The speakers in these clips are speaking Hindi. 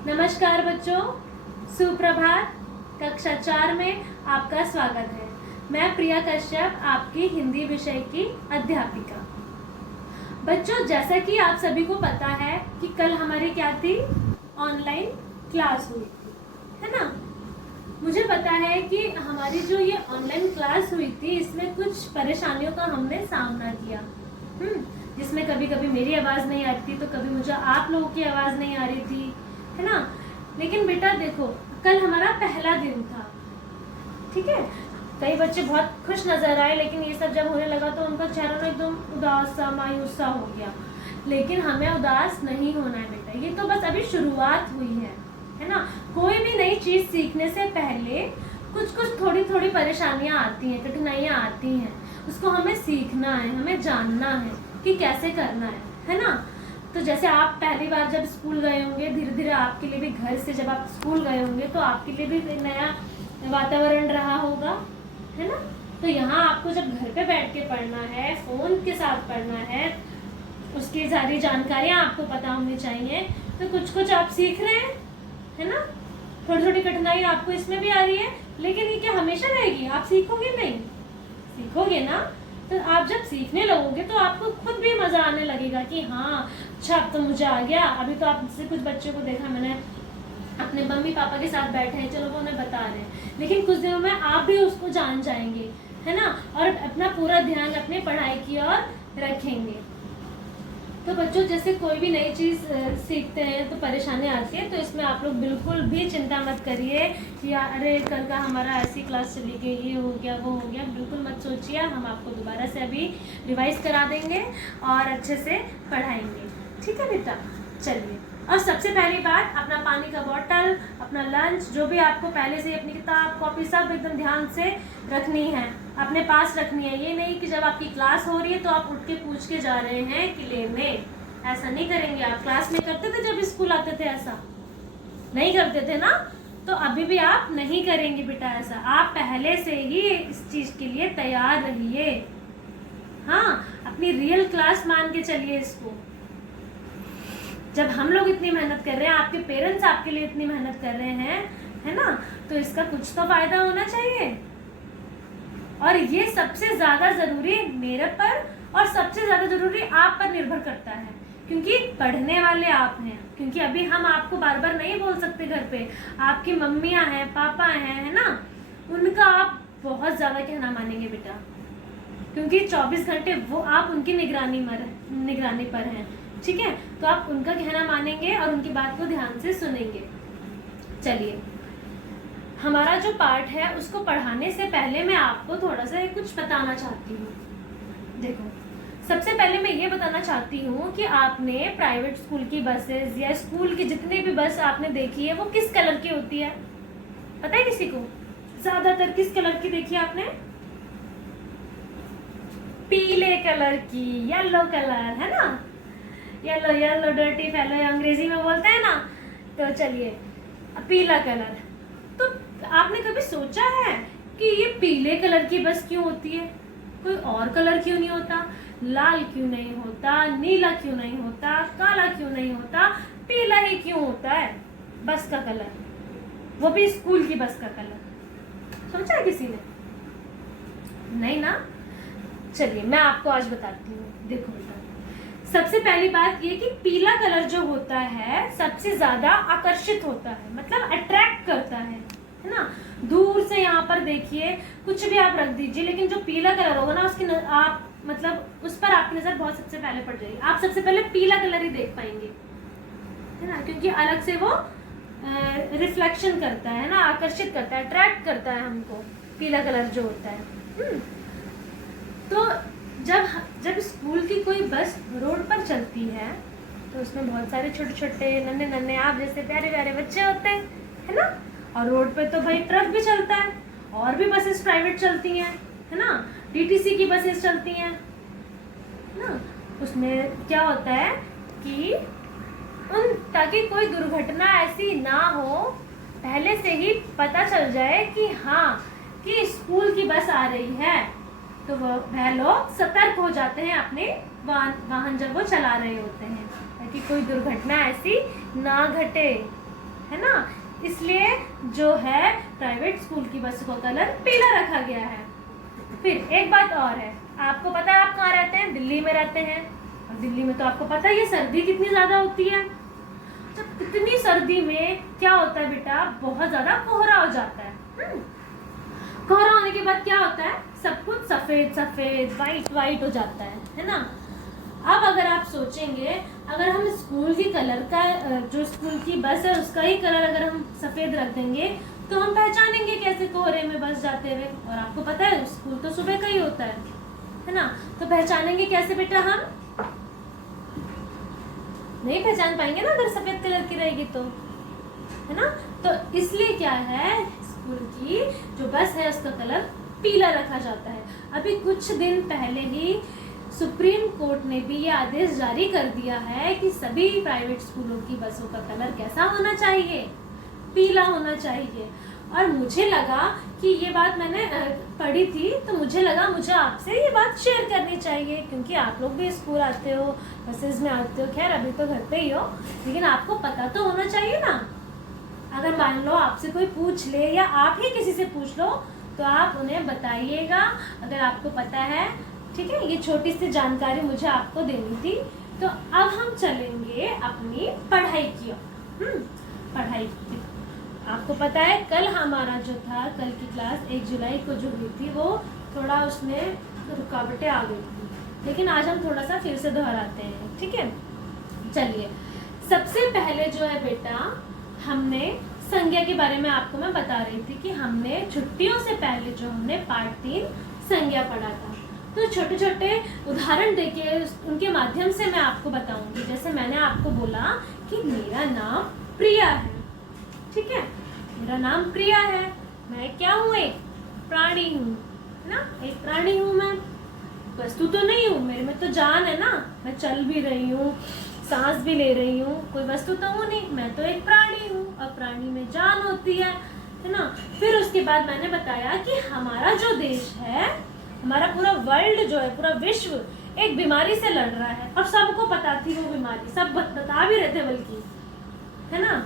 नमस्कार बच्चों, सुप्रभात। कक्षा 4 में आपका स्वागत है। मैं प्रिया कश्यप, आपकी हिंदी विषय की अध्यापिका। बच्चों, जैसा कि आप सभी को पता है कि कल हमारी क्या थी, ऑनलाइन क्लास हुई थी, है ना। मुझे पता है कि हमारी जो ये ऑनलाइन क्लास हुई थी इसमें कुछ परेशानियों का हमने सामना किया, जिसमें कभी कभी मेरी आवाज़ नहीं आ रही थी तो कभी मुझे आप लोगों की आवाज़ नहीं आ रही थी, है ना। लेकिन बेटा देखो, कल हमारा पहला दिन था, ठीक है। कई बच्चे बहुत खुश नजर आए, लेकिन ये सब जब होने लगा तो उनका चेहरा ना एकदम उदास सा, मायूस सा हो गया। लेकिन हमें उदास नहीं होना है बेटा, ये तो बस अभी शुरुआत हुई है ना। कोई भी नई चीज सीखने से पहले कुछ कुछ थोड़ी थोड़ी परेशानियां आती हैं, कठिनाइयां आती हैं। उसको हमें सीखना है, हमें जानना है कि कैसे करना है ना। तो जैसे आप पहली बार जब स्कूल गए होंगे, धीरे धीरे आपके लिए भी घर से जब आप स्कूल गए होंगे तो आपके लिए भी नया वातावरण रहा होगा, है ना। तो यहाँ आपको जब घर पे बैठ के पढ़ना है, फोन के साथ पढ़ना है, उसकी सारी जानकारियाँ आपको पता होनी चाहिए। तो कुछ कुछ आप सीख रहे हैं, है ना। थोड़ी थोड़ी कठिनाई आपको इसमें भी आ रही है, लेकिन ये क्या हमेशा रहेगी? आप सीखोगे नहीं, सीखोगे ना। तो आप जब सीखने लगोगे तो आपको खुद भी मजा आने लगेगा कि हाँ, अच्छा अब तो मुझे आ गया। अभी तो आपसे कुछ बच्चों को देखा मैंने, अपने मम्मी पापा के साथ बैठे हैं, चलो वो उन्हें बता रहे हैं, लेकिन कुछ दिनों में आप भी उसको जान जाएंगे, है ना। और अपना पूरा ध्यान अपने पढ़ाई की ओर रखेंगे। तो बच्चों, जैसे कोई भी नई चीज़ सीखते हैं तो परेशानी आती है, तो इसमें आप लोग बिल्कुल भी चिंता मत करिए कि अरे कल का हमारा ऐसी क्लास चली गई, ये हो गया वो हो गया। बिल्कुल मत सोचिए, हम आपको दोबारा से अभी रिवाइज करा देंगे और अच्छे से पढ़ाएंगे, ठीक है बेटा। चलिए, और सबसे पहली बात, अपना पानी का बॉटल, अपना लंच, जो भी आपको पहले से अपनी किताब कॉपी सब एकदम ध्यान से रखनी है, अपने पास रखनी है। ये नहीं कि जब आपकी क्लास हो रही है तो आप उठ के पूछ के जा रहे हैं कि लेने, ऐसा नहीं करेंगे। आप क्लास में करते थे जब स्कूल आते थे, ऐसा नहीं करते थे ना। तो अभी भी आप नहीं करेंगे बेटा ऐसा। आप पहले से ही इस चीज के लिए तैयार रहिए। हाँ, अपनी रियल क्लास मान के चलिए इसको। जब हम लोग इतनी मेहनत कर रहे हैं, आपके पेरेंट्स आपके लिए इतनी मेहनत कर रहे हैं, है ना, तो इसका कुछ तो फायदा होना चाहिए। और ये सबसे ज्यादा जरूरी मेरे पर और सबसे ज्यादा जरूरी आप पर निर्भर करता है, क्योंकि पढ़ने वाले आप हैं। क्योंकि अभी हम आपको बार बार नहीं बोल सकते, घर पे आपकी मम्मियाँ हैं, पापा हैं, है ना, उनका आप बहुत ज्यादा कहना मानेंगे बेटा, क्योंकि 24 घंटे वो आप उनकी निगरानी पर हैं, ठीक है। तो आप उनका कहना मानेंगे और उनकी बात को ध्यान से सुनेंगे। चलिए, हमारा जो पार्ट है उसको पढ़ाने से पहले मैं आपको थोड़ा सा कुछ बताना चाहती हूँ। देखो, सबसे पहले मैं ये बताना चाहती हूँ कि आपने प्राइवेट स्कूल की बसेस या स्कूल की जितनी भी बस आपने देखी है वो किस कलर की होती है? पता है किसी को? ज्यादातर किस कलर की देखी है आपने? पीले कलर की, येलो कलर, है ना। येलो येलो डर्टी फेलो अंग्रेजी में बोलते हैं ना। तो चलिए, पीला कलर। तो आपने कभी सोचा है कि ये पीले कलर की बस क्यों होती है? कोई और कलर क्यों नहीं होता? लाल क्यों नहीं होता? नीला क्यों नहीं होता? काला क्यों नहीं होता? पीला ही क्यों होता है बस का कलर, वो भी स्कूल की बस का कलर? सोचा है किसी ने? नहीं ना। चलिए, मैं आपको आज बताती हूँ। देखो बेटा, सबसे पहली बात ये कि पीला कलर जो होता है सबसे ज्यादा आकर्षित होता है, मतलब अट्रैक्ट करता है ना। दूर से यहाँ पर देखिए, कुछ भी आप रख दीजिए, लेकिन जो पीला कलर होगा ना उसकी आप मतलब उस पर आपकी नजर बहुत सबसे पहले पड़ जाएगी। आप सबसे पहले पीला कलर ही देख पाएंगे, है ना, क्योंकि अलग से वो रिफ्लेक्शन करता है ना, आकर्षित करता है, अट्रैक्ट करता है हमको, पीला कलर जो होता है। तो जब स्कूल की कोई बस रोड पर चलती है तो उसमें बहुत सारे छोटे छोटे नन्हे नन्हे आप जैसे प्यारे प्यारे बच्चे होते हैं, है ना। और रोड पे तो भाई ट्रक भी चलता है, और भी बसेस प्राइवेट चलती हैं, है ना, डीटीसी की बसेस चलती हैं ना। उसमें क्या होता है कि ताकि कोई दुर्घटना ऐसी ना हो, पहले से ही पता चल जाए कि हाँ, कि स्कूल की बस आ रही है, तो वह लोग सतर्क हो जाते हैं अपने वाहन जब वो चला रहे होते हैं, ताकि कोई दुर्घटना ऐसी ना घटे। है ना, इसलिए जो है प्राइवेट स्कूल की बसों का कलर पीला रखा गया है। फिर एक बात और है, आपको पता है आप कहाँ रहते हैं? दिल्ली में रहते हैं। और दिल्ली में तो आपको पता ही है सर्दी कितनी ज़्यादा होती है। जब इतनी सर्दी में क्या होता है बेटा, बहुत ज़्यादा कोहरा हो जाता है। कोहरा होने के बाद क्या होता है, सब कुछ सफ़ेद सफ़ेद वाइट वाइट हो जाता है ना। अब अगर आप सोचेंगे, अगर हम स्कूल की कलर का, जो स्कूल की बस है उसका ही कलर अगर हम सफ़ेद रख देंगे तो हम पहचानेंगे कैसे कोहरे में बस जाते हुए? और आपको पता है स्कूल तो सुबह का ही होता है ना, तो पहचानेंगे कैसे बेटा? हम नहीं पहचान पाएंगे ना अगर सफ़ेद कलर की रहेगी तो, है ना। तो इसलिए क्या है, स्कूल की जो बस है उसका कलर पीला रखा जाता है। अभी कुछ दिन पहले ही सुप्रीम कोर्ट ने भी ये आदेश जारी कर दिया है कि सभी प्राइवेट स्कूलों की बसों का कलर कैसा होना चाहिए? पीला होना चाहिए। और मुझे लगा कि ये बात मैंने पढ़ी थी, तो मुझे लगा मुझे आपसे ये बात शेयर करनी चाहिए, क्योंकि आप लोग भी स्कूल आते हो, बसेस में आते हो। खैर अभी तो घर पे ही हो, लेकिन आपको पता तो होना चाहिए ना। अगर मान लो आपसे कोई पूछ ले या आप ही किसी से पूछ लो तो आप उन्हें बताइएगा अगर आपको पता है। ठीक है, ये छोटी सी जानकारी मुझे आपको देनी थी। तो अब हम चलेंगे अपनी पढ़ाई की ओर। पढ़ाई की, आपको पता है कल हमारा जो था, कल की क्लास 1 जुलाई को जो हुई थी वो थोड़ा उसमें रुकावटें आ गई थी, लेकिन आज हम थोड़ा सा फिर से दोहराते हैं। ठीक है, चलिए सबसे पहले जो है बेटा, हमने संज्ञा के बारे में आपको मैं बता रही थी कि हमने छुट्टियों से पहले जो हमने पार्ट 3 संज्ञा पढ़ा था। तो छोटे छोटे उदाहरण देके उनके माध्यम से मैं आपको बताऊंगी। जैसे मैंने आपको बोला कि मेरा नाम प्रिया है। ठीक है, मेरा नाम प्रिया है। मैं क्या हूँ? एक प्राणी हूँ, है ना। एक प्राणी हूँ मैं, वस्तु तो नहीं हूँ। मेरे में तो जान है ना, मैं चल भी रही हूँ, सांस भी ले रही हूँ, कोई वस्तु तो हूँ नहीं। मैं तो एक प्राणी हूँ, और प्राणी में जान होती है ना। फिर उसके बाद मैंने बताया कि हमारा जो देश है, हमारा पूरा वर्ल्ड जो है, पूरा विश्व एक बीमारी से लड़ रहा है, और सबको पता थी वो बीमारी, सब बता भी रहे थे बल्कि, है ना।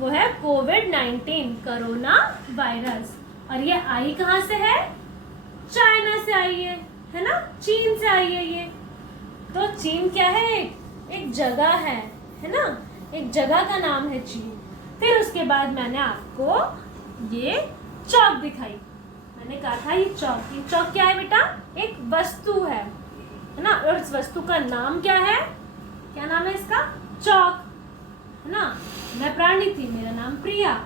वो है कोविड-19, कोरोना वायरस। और ये आई कहाँ से है? चाइना से आई है ना, चीन से आई है ये। तो चीन क्या है? एक जगह है ना, एक जगह का नाम है चीन। फिर उसके बाद मैंने आपको ये चौक दिखाई। मैंने कहा था ये चौक क्या है बेटा? एक वस्तु है ना, और इस वस्तु का नाम क्या है? क्या नाम है इसका? चौक, है ना। मैं प्राणी थी, मेरा नाम प्रिया।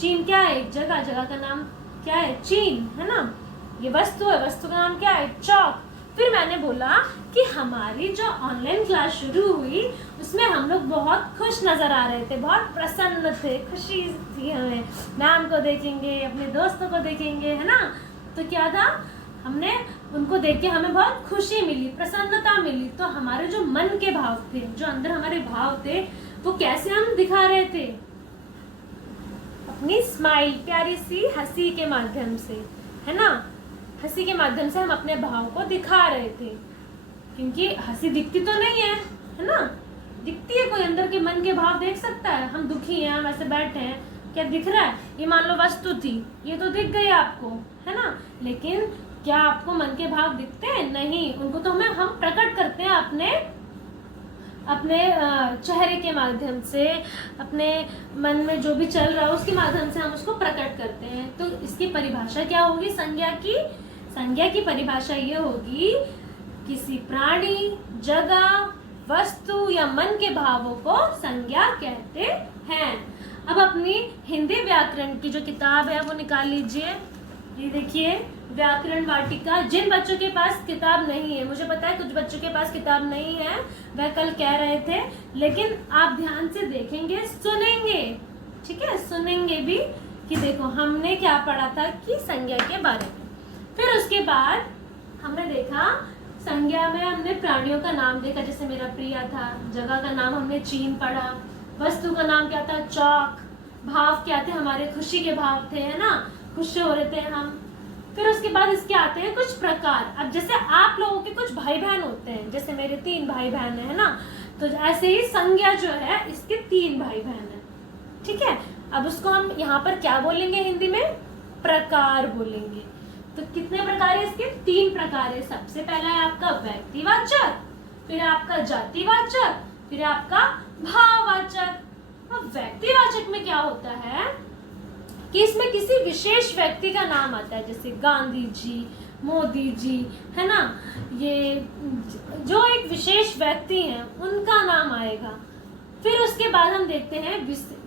चीन क्या है? एक जगह, जगह का नाम क्या है? चीन, है ना। ये वस्तु है, वस्तु का नाम क्या है? चौक। फिर मैंने बोला कि हमारी जो ऑनलाइन क्लास शुरू हुई उसमें हम लोग बहुत खुश नज़र आ रहे थे, बहुत प्रसन्न थे, खुशी थी हमें। मैम को देखेंगे, अपने दोस्तों को देखेंगे, है ना। तो क्या था, हमने उनको देख के हमें बहुत खुशी मिली, प्रसन्नता मिली। तो हमारे जो मन के भाव थे, जो अंदर हमारे भाव थे, वो कैसे हम दिखा रहे थे? अपनी स्माइल, प्यारी सी हंसी के माध्यम से, है ना। हंसी के माध्यम से हम अपने भाव को दिखा रहे थे, क्योंकि हंसी दिखती तो नहीं है ना। दिखती है, कोई अंदर के मन के भाव देख सकता है। हम दुखी हैं, हम ऐसे बैठे हैं, क्या दिख रहा है? ये मान लो वस्तु थी, ये तो दिख गई आपको, है ना। लेकिन क्या आपको मन के भाव दिखते हैं? नहीं, उनको तो हम प्रकट करते हैं अपने चेहरे के माध्यम से, अपने मन में जो भी चल रहा है उसके माध्यम से हम उसको प्रकट करते हैं। तो इसकी परिभाषा क्या होगी संज्ञा की? संज्ञा की परिभाषा ये होगी, किसी प्राणी, जगह, वस्तु या मन के भावों को संज्ञा कहते हैं। अब अपनी हिंदी व्याकरण की जो किताब है वो निकाल लीजिए। ये देखिए, व्याकरण वाटिका। जिन बच्चों के पास किताब नहीं है, मुझे पता है कुछ बच्चों के पास किताब नहीं है, वह कल कह रहे थे, लेकिन आप ध्यान से देखेंगे, सुनेंगे, ठीक है, सुनेंगे भी कि देखो हमने क्या पढ़ा था कि संज्ञा के बारे में। फिर उसके बाद हमने देखा, संज्ञा में हमने प्राणियों का नाम देखा, जैसे मेरा प्रिया था। जगह का नाम हमने चीन पढ़ा। वस्तु का नाम क्या था? चौक। भाव क्या थे? हमारे खुशी के भाव थे, है ना, खुश हो रहे थे हम। फिर उसके बाद इसके आते हैं कुछ प्रकार। अब जैसे आप लोगों के कुछ भाई बहन होते हैं, जैसे मेरे 3 भाई बहन है ना, तो ऐसे ही संज्ञा जो है इसके 3 भाई बहन है, ठीक है। अब उसको हम यहाँ पर क्या बोलेंगे हिंदी में? प्रकार बोलेंगे। तो कितने प्रकार है इसके? 3 प्रकार है। सबसे पहला है आपका व्यक्तिवाचक, फिर आपका जातिवाचक, फिर आपका भाववाचक। अब व्यक्तिवाचक में क्या होता है कि इसमें किसी विशेष व्यक्ति का नाम आता है, जैसे गांधी जी, मोदी जी, है ना, ये जो एक विशेष व्यक्ति हैं उनका नाम आएगा। फिर उसके बाद हम देखते हैं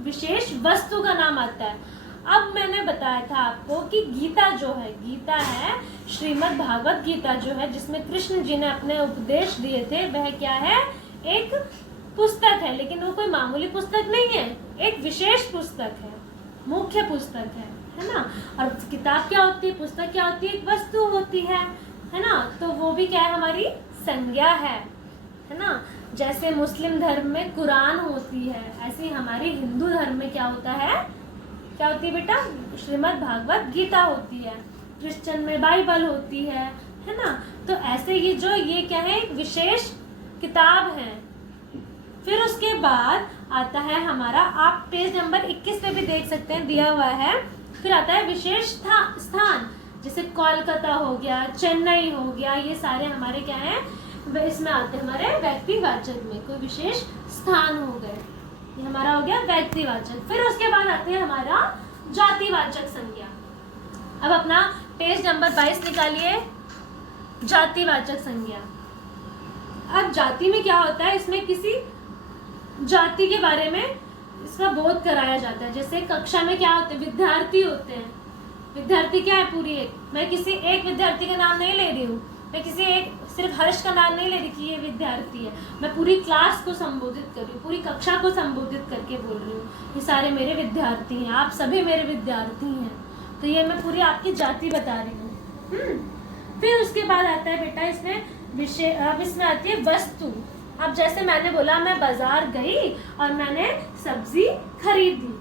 विशेष वस्तु का नाम आता है। अब मैंने बताया था आपको कि गीता जो है, गीता है श्रीमद् भागवत गीता जो है, जिसमें कृष्ण जी ने अपने उपदेश दिए थे, वह क्या है? एक पुस्तक है, लेकिन वो कोई मामूली पुस्तक नहीं है, एक विशेष पुस्तक है, मुख्य पुस्तक है ना। और किताब क्या होती है, पुस्तक क्या होती है? एक वस्तु होती है ना। तो वो भी क्या है? हमारी संज्ञा है ना। जैसे मुस्लिम धर्म में कुरान होती है, ऐसे हमारी हिंदू धर्म में क्या होता है? क्या होती है बेटा? श्रीमद् भागवत गीता होती है। क्रिश्चियन में बाइबल होती है ना। तो ऐसे ये क्या है? एक विशेष किताब है। फिर उसके बाद आता है हमारा, आप पेज नंबर 21 पे भी देख सकते हैं, दिया हुआ है। फिर आता है विशेष स्थान, जैसे कोलकाता हो गया, चेन्नई हो गया, ये सारे हमारे क्या है? इसमें आते हैं हमारे व्यक्तिवाचक में, कोई विशेष स्थान हो गए, ये हमारा हो गया व्यक्तिवाचक। फिर उसके बाद आते हैं हमारा जातिवाचक संज्ञा। अब अपना पेज नंबर 22 निकालिए, जातिवाचक संज्ञा। अब जाति में क्या होता है? इसमें किसी जाति के बारे में इसका बोध कराया जाता है। जैसे कक्षा में क्या होते हैं? विद्यार्थी होते हैं। विद्यार्थी क्या है? पूरी एक, मैं किसी एक विद्यार्थी का नाम नहीं ले रही हूँ, मैं किसी एक सिर्फ हर्ष का नाम नहीं ले रही कि ये विद्यार्थी है, मैं पूरी क्लास को संबोधित कर रही हूँ, पूरी कक्षा को संबोधित करके बोल रही हूँ, ये सारे मेरे विद्यार्थी हैं, आप सभी मेरे विद्यार्थी हैं। तो ये मैं पूरी आपकी जाति बता रही हूँ। फिर उसके बाद आता है बेटा इसमें विषय, अब इसमें आती है वस्तु। अब जैसे मैंने बोला, मैं बाजार गई और मैंने सब्जी खरीदी,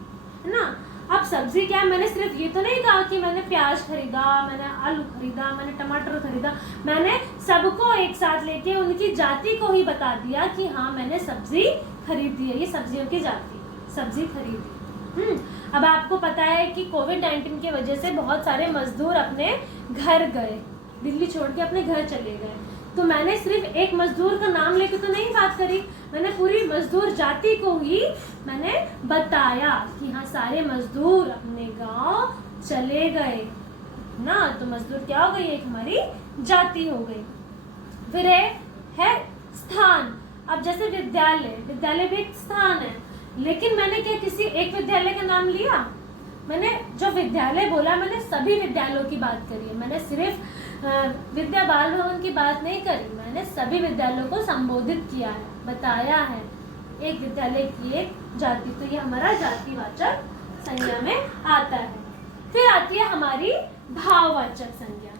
है ना। अब सब्जी क्या है? मैंने सिर्फ ये तो नहीं कहा कि मैंने प्याज खरीदा, मैंने आलू खरीदा, मैंने टमाटर खरीदा, मैंने सबको एक साथ लेके उनकी जाति को ही बता दिया कि हाँ मैंने सब्जी खरीदी है, ये सब्जियों की जाति, सब्जी खरीदी। अब आपको पता है कि कोविड-19 की वजह से बहुत सारे मजदूर अपने घर गए, दिल्ली छोड़ के अपने घर चले गए। तो मैंने सिर्फ एक मजदूर का नाम लेके तो नहीं बात करी, मैंने पूरी मजदूर जाति को ही मैंने बताया कि हाँ सारे मजदूर अपने गांव चले गए ना। तो मजदूर क्या हो गई? एक हमारी जाति हो गई। फिर है स्थान। अब जैसे विद्यालय, विद्यालय भी एक स्थान है, लेकिन मैंने क्या किसी एक विद्यालय का नाम लिया? मैंने जो विद्यालय बोला, मैंने सभी विद्यालयों की बात करी है, मैंने सिर्फ विद्या बाल भवन की बात नहीं करी, मैंने सभी विद्यालयों को संबोधित किया है, बताया है, एक विद्यालय की एक जाति। तो ये हमारा जातिवाचक संज्ञा में आता है। फिर आती है हमारी भाववाचक संज्ञा।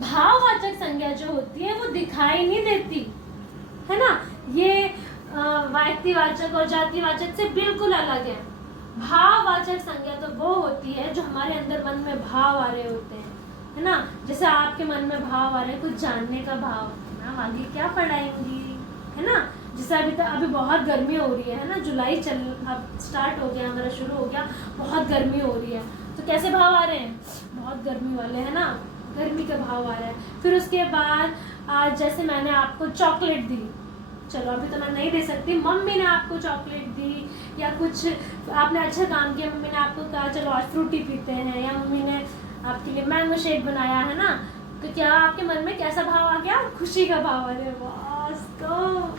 भाववाचक संज्ञा जो होती है वो दिखाई नहीं देती, है ना। ये व्यक्तिवाचक और जातिवाचक से बिल्कुल अलग है। भाववाचक संज्ञा तो वो होती है जो हमारे अंदर मन में भाव आ रहे होते हैं, है ना। जैसे आपके मन में भाव आ रहे हैं कुछ जानने का भाव, मैम आगे क्या पढ़ाएंगी, है ना। जैसे अभी बहुत गर्मी हो रही है ना, जुलाई अब स्टार्ट हो गया, हमारा शुरू हो गया, बहुत गर्मी हो रही है, तो कैसे भाव आ रहे हैं? बहुत गर्मी वाले, है ना, गर्मी का भाव आ रहा है। फिर उसके बाद आज जैसे मैंने आपको चॉकलेट दी, चलो अभी तो मैं नहीं दे सकती, मम्मी ने आपको चॉकलेट दी, या कुछ आपने अच्छा काम किया, मम्मी ने आपको कहा चलो आज फ्रूटी पीते हैं, या मम्मी ने आपके लिए मैंगो शेक बनाया, है ना। तो क्या आपके मन में कैसा भाव आ गया? खुशी का भाव आ गया, बस तो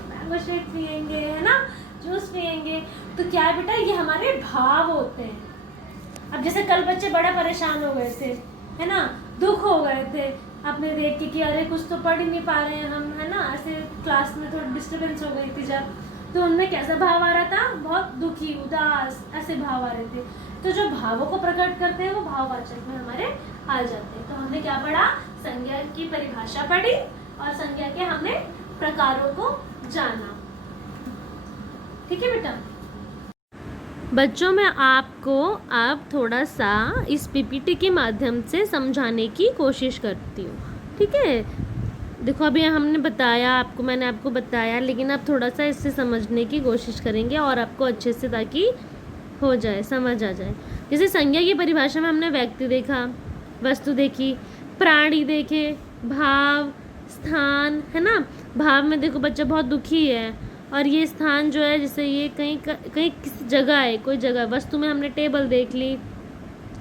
मैंगो शेक पियेंगे, है ना, जूस पियेंगे। तो क्या है बेटा, ये हमारे भाव होते हैं। अब जैसे कल बच्चे बड़ा परेशान हो गए थे, है ना, दुख हो गए थे, आपने देख के कि अरे कुछ तो पढ़ ही नहीं पा रहे हैं हम, है ना, ऐसे क्लास में थोड़ी डिस्टर्बेंस हो गई थी जब, तो उनमें कैसा भाव आ रहा था? बहुत दुखी, उदास, ऐसे भाव आ रहे थे। तो जो भावों को प्रकट करते हैं वो भाववाचक में हमारे आ जाते हैं। तो हमने क्या पढ़ा? संज्ञा की परिभाषा पढ़ी और संज्ञा के हमने प्रकारों को जाना। ठीक है बेटा। बच्चों, मैं आपको अब थोड़ा सा इस पीपीटी के माध्यम से समझाने की कोशिश करती हूँ, ठीक है। देखो अभी हमने बताया आपको, मैंने आपको बताया, लेकिन आप थोड़ा सा इससे समझने की कोशिश करेंगे और आपको अच्छे से, ताकि हो जाए, समझ आ जाए। जैसे संज्ञा की परिभाषा में हमने व्यक्ति देखा, वस्तु देखी, प्राणी देखे, भाव, स्थान, है ना। भाव में देखो बच्चा बहुत दुखी है, और ये स्थान जो है जैसे ये कहीं कहीं किस जगह है, कोई जगह। वस्तु में हमने टेबल देख ली,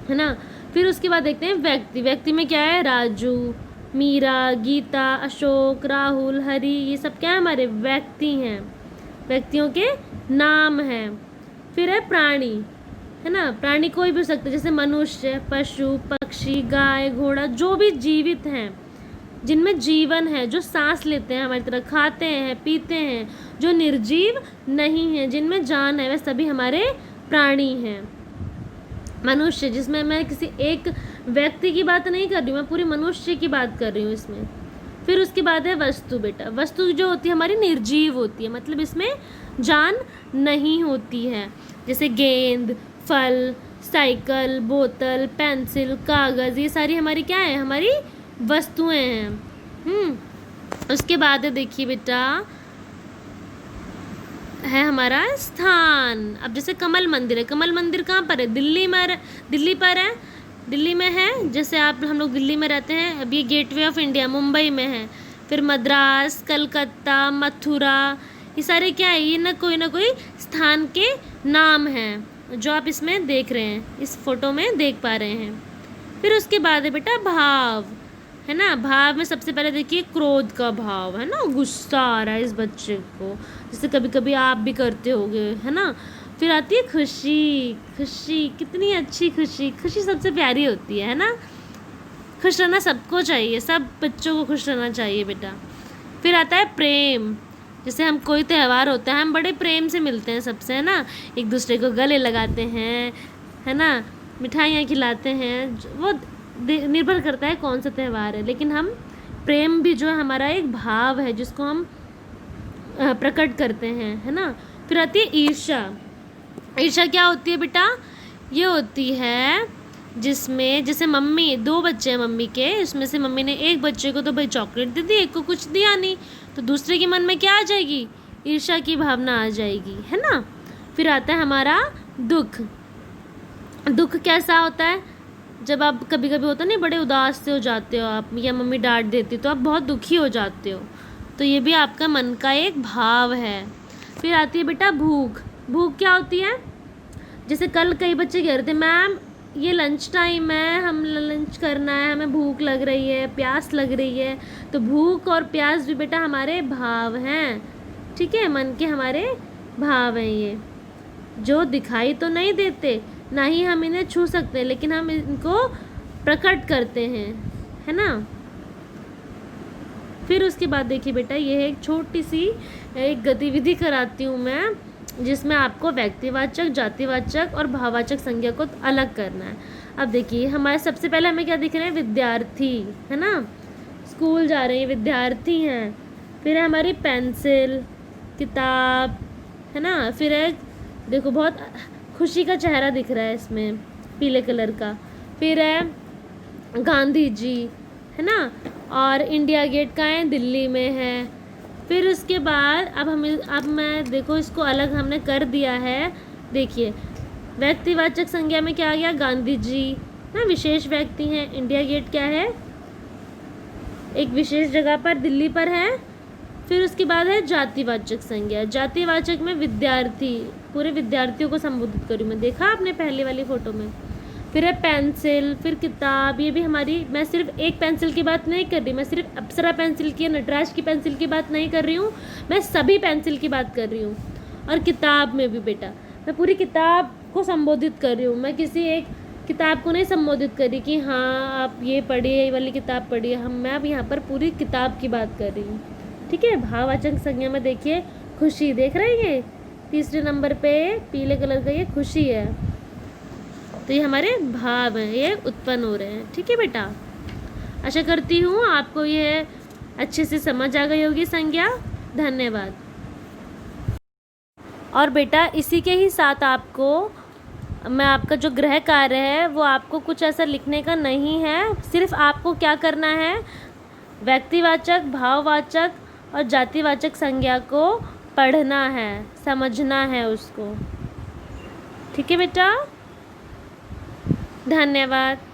है ना। फिर उसके बाद देखते हैं व्यक्ति। व्यक्ति में क्या है, राजू, मीरा, गीता, अशोक, राहुल, हरि, ये सब क्या है, हमारे व्यक्ति हैं, व्यक्तियों के नाम हैं। फिर है प्राणी, है ना। प्राणी कोई भी हो सकता है, जैसे मनुष्य, पशु, पक्षी, गाय, घोड़ा, जो भी जीवित हैं, जिनमें जीवन है, जो सांस लेते हैं हमारी तरह, खाते हैं, पीते हैं, जो निर्जीव नहीं है, जिनमें जान है, वे सभी हमारे प्राणी हैं। मनुष्य, जिसमें मैं किसी एक व्यक्ति की बात नहीं कर रही हूँ, मैं पूरे मनुष्य की बात कर रही हूँ इसमें। फिर उसके बाद है वस्तु बेटा। वस्तु जो होती है हमारी निर्जीव होती है, मतलब इसमें जान नहीं होती है, जैसे गेंद, फल, साइकिल, बोतल, पेंसिल, कागज़, ये सारी हमारी क्या है, हमारी वस्तुएं हैं। उसके बाद है देखिए बेटा, है हमारा स्थान। अब जैसे कमल मंदिर है, कमल मंदिर कहाँ पर है, दिल्ली में, दिल्ली पर है, दिल्ली में है। जैसे हम लोग दिल्ली में रहते हैं, अब ये गेटवे ऑफ इंडिया मुंबई में है। फिर मद्रास, कलकत्ता, मथुरा, ये सारे क्या है, ये ना कोई स्थान के नाम हैं जो आप इसमें देख रहे हैं, इस फोटो में देख पा रहे हैं। फिर उसके बाद है बेटा भाव, है ना। भाव में सबसे पहले देखिए क्रोध का भाव, है ना, गुस्सा आ रहा है इस बच्चे को, जैसे कभी कभी आप भी करते होगे, है ना। फिर आती है खुशी। खुशी कितनी अच्छी खुशी, खुशी सबसे प्यारी होती है ना। खुश रहना सबको चाहिए, सब बच्चों को खुश रहना चाहिए बेटा। फिर आता है प्रेम। जैसे हम कोई त्यौहार होता है, हम बड़े प्रेम से मिलते हैं सबसे, है ना, एक दूसरे को गले लगाते हैं, है ना, मिठाइयाँ खिलाते हैं। वो निर्भर करता है कौन सा त्यौहार है, लेकिन हम प्रेम भी जो है हमारा एक भाव है जिसको हम प्रकट करते हैं, है ना। फिर आती है ईर्ष्या। ईर्ष्या क्या होती है बेटा, ये होती है जिसमें जैसे मम्मी, 2 बच्चे हैं मम्मी के, उसमें से मम्मी ने एक बच्चे को तो भाई चॉकलेट दे दी, एक को कुछ दिया नहीं, तो दूसरे के मन में क्या आ जाएगी, ईर्ष्या की भावना आ जाएगी, है ना। फिर आता है हमारा दुख। दुख कैसा होता है, जब आप कभी कभी होता नहीं, बड़े उदास से हो जाते हो आप, या मम्मी डांट देती तो आप बहुत दुखी हो जाते हो, तो ये भी आपका मन का एक भाव है। फिर आती है बेटा भूख। भूख क्या होती है, जैसे कल कई बच्चे कह रहे थे मैम ये लंच टाइम है, हम लंच करना है, हमें भूख लग रही है, प्यास लग रही है। तो भूख और प्यास भी बेटा हमारे भाव हैं, ठीक है, मन के हमारे भाव हैं, ये जो दिखाई तो नहीं देते, ना ही हम इन्हें छू सकते, लेकिन हम इनको प्रकट करते हैं, है ना। फिर उसके बाद देखिए बेटा, ये एक छोटी सी एक गतिविधि कराती हूँ मैं, जिसमें आपको व्यक्तिवाचक, जातिवाचक और भाववाचक संज्ञा को अलग करना है। अब देखिए हमारे सबसे पहले हमें क्या दिख रहे हैं, विद्यार्थी, है ना, स्कूल जा रहे हैं, विद्यार्थी हैं। फिर है हमारी पेंसिल, किताब, है ना। फिर है देखो बहुत खुशी का चेहरा दिख रहा है इसमें, पीले कलर का। फिर है गांधी जी, है ना, और इंडिया गेट का है, दिल्ली में है। फिर उसके बाद अब मैं देखो इसको अलग हमने कर दिया है। देखिए व्यक्तिवाचक संज्ञा में क्या आ गया, गांधी जी ना विशेष व्यक्ति हैं, इंडिया गेट क्या है, एक विशेष जगह पर दिल्ली पर है। फिर उसके बाद है जातिवाचक संज्ञा। जातिवाचक में विद्यार्थी, पूरे विद्यार्थियों को संबोधित करूँ मैं, देखा आपने पहले वाली फ़ोटो में। फिर है पेंसिल, फिर किताब, ये भी हमारी, मैं सिर्फ एक पेंसिल की बात नहीं कर रही, मैं सिर्फ अप्सरा पेंसिल की, नटराज की पेंसिल की बात नहीं कर रही हूँ, मैं सभी पेंसिल की बात कर रही हूँ। और किताब में भी बेटा मैं पूरी किताब को संबोधित कर रही हूँ, मैं किसी एक किताब को नहीं संबोधित करी कि हाँ आप ये पढ़िए, ये वाली किताब पढ़िए, मैं अब यहाँ पर पूरी किताब की बात कर रही हूँ, ठीक है। भाववाचक संज्ञा में देखिए खुशी, देख रहे हैं ये तीसरे नंबर पे पीले कलर का, ये खुशी है, तो ये हमारे भाव हैं, ये उत्पन्न हो रहे हैं, ठीक है बेटा। आशा करती हूँ आपको ये अच्छे से समझ आ गई होगी संज्ञा। धन्यवाद। और बेटा इसी के ही साथ आपका जो गृह कार्य है वो आपको कुछ ऐसा लिखने का नहीं है, सिर्फ आपको क्या करना है, व्यक्तिवाचक, भाववाचक और जातिवाचक संज्ञा को पढ़ना है, समझना है उसको। ठीक है बेटा, धन्यवाद।